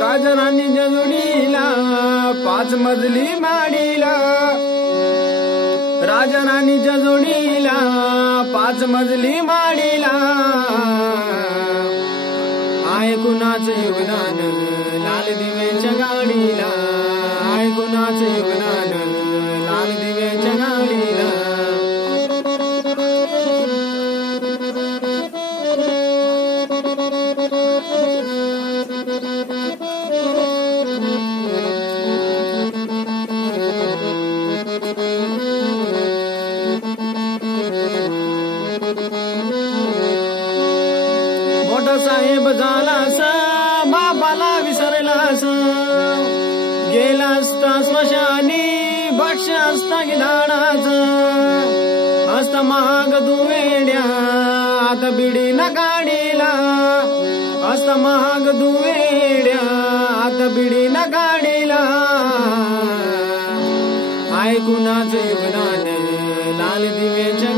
राजराणीच्या जोडीला 5 मजली माडीला, राजराणीच्या जोडीला 5 मजली माडीला, आहे कुणाचं योगदान लाल दिव्याच्या गाडीला, आहे कुणाचं योगदान लाल दिव्याच्या गाडीला. मोठा साहेब झालास बापाला विसरलास, गेला असता स्मशानी भक्ष असता गिधाडाच, असता महाग दुवेड्या आता बिडी न गाडीला, असता महाग दुवेड्या आता बिडी न गाडीला, आहे कुणाचं योगदान लाल दिव्याच्या